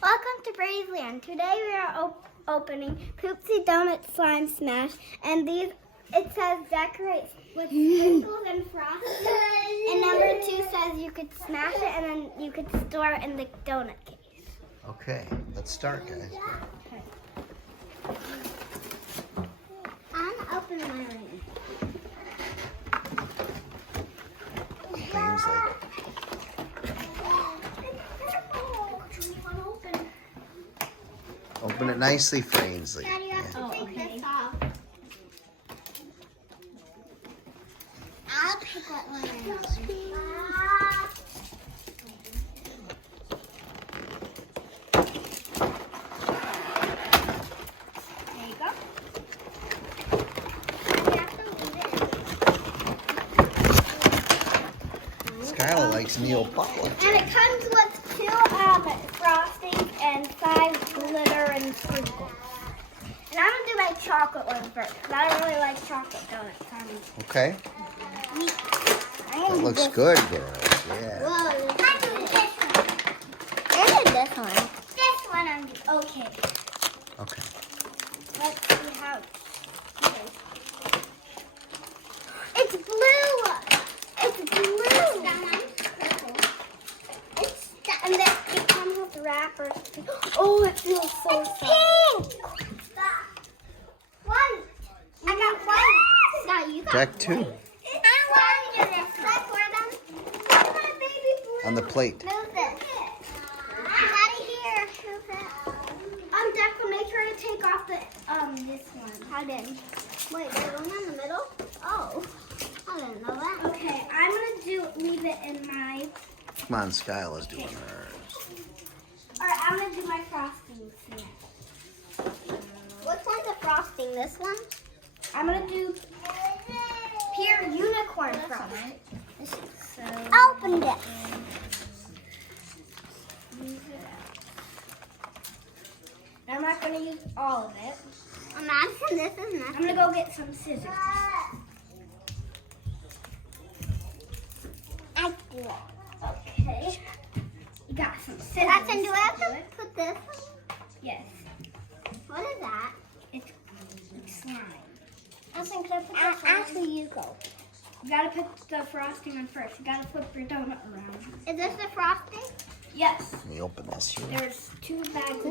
Welcome to Brazeland. Today we are opening Poopsie Donut Slime Smash, and it says decorate with sprinkles and frosting. And number 2 says you could smash it and then you could store it in the donut case. Okay, let's start, guys. Okay. I'm opening my ring. Ainsley. Open it nicely for Ainsley. Daddy, you have to take this off. I'll pick what one I want. There you go. You have to leave it. Skylar likes Neil Butler. And it comes with 2 frostings and 5 glitter and sprinkles. And I'm gonna do my chocolate one first, because I don't really like chocolate donuts. Okay, that looks good, girls. Yeah. Whoa, I do this one. I did this one. This one I'm doing. Okay. Okay. Let's see how. Okay. It's blue. It's blue. And then it comes with wrappers. Oh, it feels so soft. Pink. One. I got one. No, you got Jack 2 I want to do this. Let's pour them. Look at my baby blue. on the plate. Move this. Daddy, here. Move it. Declan, make sure to take off the this one. How did? Wait, the one in the middle? Oh, I didn't know that. Okay, I'm gonna leave it in my. Come on, Skylar's doing hers. All right, I'm gonna do my frosting next. Which one's the frosting? This one? I'm gonna do pure unicorn frosting. This is so. Open it. I'm not going to use all of it. Imagine this is nothing. I'm going to go get some scissors. I do it. Okay. You got some scissors. Jackson, do I have to put this? Yes. What is that? It's slime. I think I put this on. Actually, you go. You got to put the frosting on first. You got to flip your donut around. Is this the frosting? Yes. Let me open this here. There's 2 bags of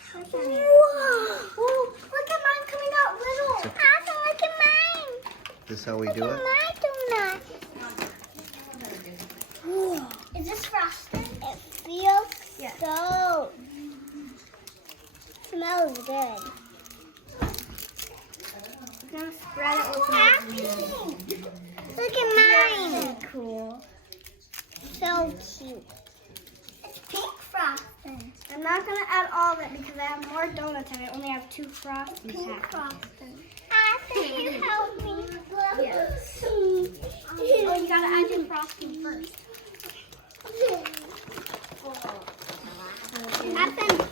frosting. Whoa! Look at mine coming out little. Awesome! Look at mine. This how we do it? My donut. Is this frosting? It feels so. Smells good. I'm gonna spread it with my. Look at mine. So cool. So cute. Pink frosting. I'm not going to add all of it because I have more donuts and I only have 2 frostings. Pink frosting. Can you help me? Yes. Oh, you got to add your frosting first.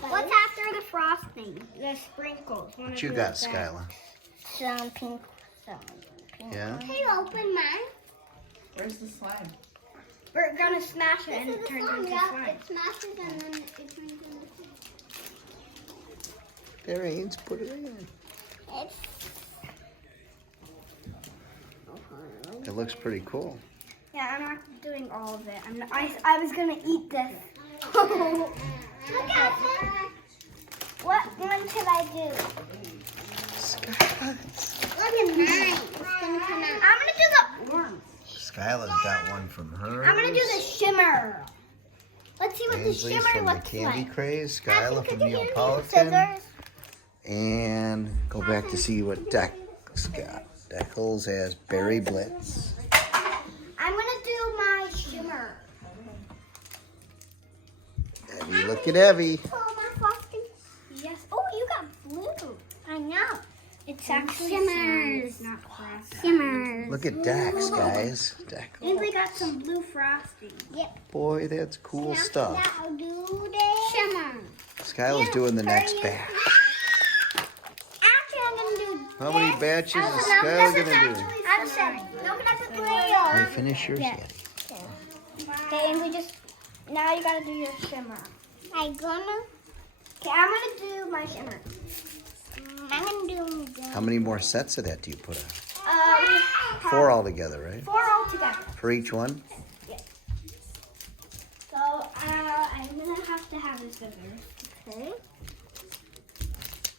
What's after the frosting? The sprinkles. What you got, Skylar? Some pink. Yeah? Can you open mine? Where's the slime? We're gonna smash it and it turns into slime. It smashes and then it turns into slime. There, Ains, put it in. It looks pretty cool. Yeah, I'm not doing all of it. I was gonna eat this. Look at it. What one should I do? Look at mine. It's gonna come out. I'm gonna do the orange. Skylar's got one from hers. I'm gonna do the shimmer. Let's see what Ainsley's the shimmer from the looks Candy like. Craze. Skylar from Could you Neapolitan. hand me the scissors? And go back to see what Deck's got. Deckles has Berry Blitz. I'm gonna do my shimmer. Evie, look at Evie. Oh, my frosting. Yes. Oh, you got blue. I know. It's actually shimmers, not frosting. Shimmers. Look at Dex, guys. Deck. Ainsley got some blue frosting. Yep. Boy, that's cool stuff. Now do the shimmer. Skylar's doing the next batch. Actually, I'm gonna do. How many batches is No, Skylar this is gonna do? actually I'm sorry. No, that's a Can you finish yours Yes. yet? Okay, and we just now you gotta do your shimmer. I'm gonna do my shimmer. I'm gonna do How many more sets of that do you put on? 4 4 altogether, right? 4 altogether. For each one? Yes. So I'm gonna have to have a scissors. Okay.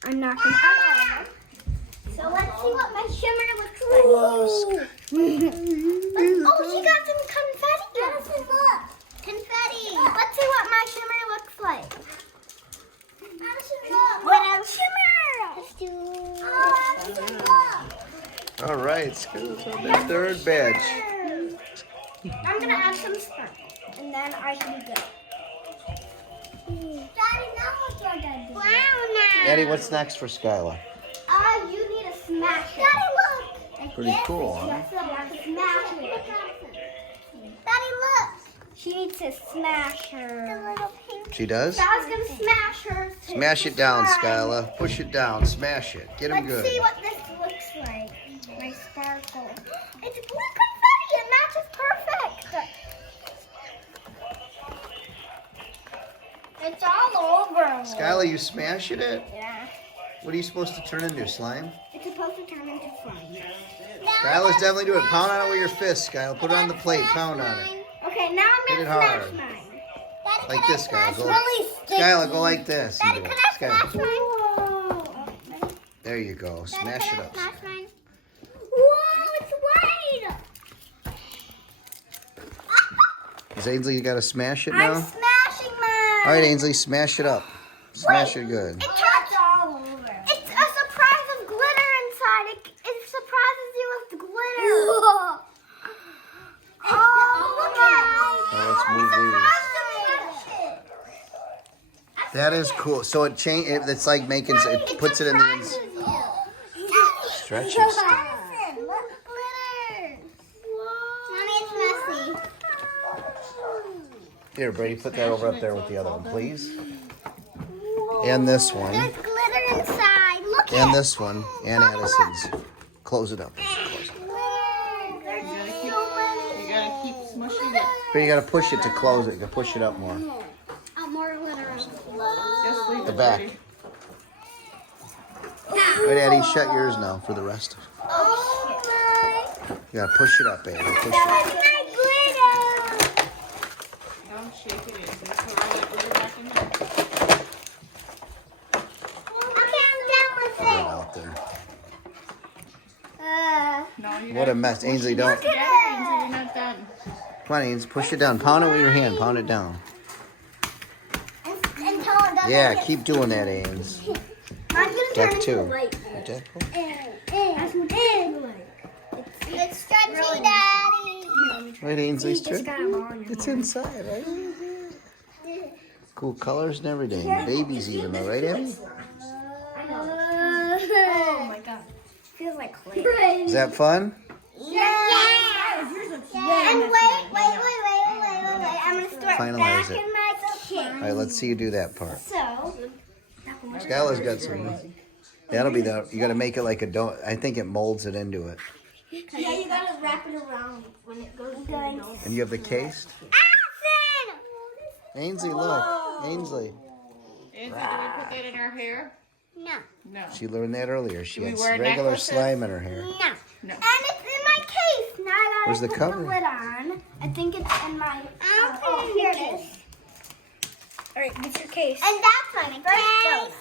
I'm knocking out all of them. So let's see what my shimmer looks like. Oh, she got some confetti. Madison, look. Confetti. Let's see what my shimmer looks like. Madison, look. What shimmer? Let's do. Madison, look. All right, let's go to the third batch. I'm gonna add some sparkle, and then I should be good. Daddy, now what do I gotta do? Wow, now. Daddy, what's next for Skylar? You need to smash it. Daddy, look. Like Pretty this. cool, huh? Yes, you have to smash it. Daddy, look. She needs to smash her. The little pink. She does? Skylar's gonna smash her. Smash it down, Skylar. Push it down. Smash it. Get him Let's good. see what this looks like. My sparkle. It's blue confetti. It matches perfect. It's all over. Skylar, you smashing it? Yeah. What are you supposed to turn into, slime? It's supposed to turn into slime. Skylar's definitely doing it. Pound on it with your fist, Skylar. Put it on the plate. Pound on it. Okay, now I'm Hit gonna it hard. smash mine. Like this, Skylar. Go. Skylar, Skylar, go like this. and Daddy, do can it. I smash Skylar. mine? There you go. Smash it up. Smash mine? Whoa, it's white. Is Ainsley, you got to smash it I'm now? smashing mine. All right, Ainsley, smash it up. Smash it good. It turns all over. It's a surprise of glitter inside. It surprises you with glitter. Oh, look at it. Oh, let's move these. That is cool. So it it's like making. It puts it in the stretching stuff. Look, glitter. Mommy, it's messy. Here, Brady, put that over up there with the other one, please. And this one. There's glitter inside. Look And at this one. And Addison's. Close it up. There's so many. You gotta keep smushing it. But you got to push it to close it. You got to push it up more. Oh, more glitter. Just leave The it. back. Daddy. Wait, Addie, shut yours now for the rest of it. Oh my. You got to push it up, Addie. Push it up. That's my glitter. Don't shake it in. Just put all that glitter back in there. Okay, I'm done with Get it. out there. No, you What a mess. Ainsley, don't. Look at Together, it. Ainsley, you're not done. Come on, Ainsley, push it down. Pound it with your hand. Pound it down. Until it doesn't Yeah, get- keep doing that, Ains. I'm gonna Deck turn two. into light. Deck It's stretchy, Daddy. Right, Ainsley's Just turn. got them on. It's inside, right? Cool colors and everything. Babies even, though, right, Abby? Oh my god. Feels like clay. Is that fun? Yeah. And wait. I'm gonna start Finalize back it. in my kit. All right, let's see you do that part. So. Skylar's got some. That'll be the. You got to make it like a donut. I think it molds it into it. Yeah, you gotta wrap it around when it goes down. And you have the case. Allison! Ainsley, look. Ainsley. Ainsley, do we put that in our hair? No. No. She learned that earlier. She Do we has wear regular necklaces? slime in her hair. No. No. And it's in my case. Now I gotta Where's the put cover? the lid on. I think it's in my. Oh, here it is. All right, get your case. And that's my first dose.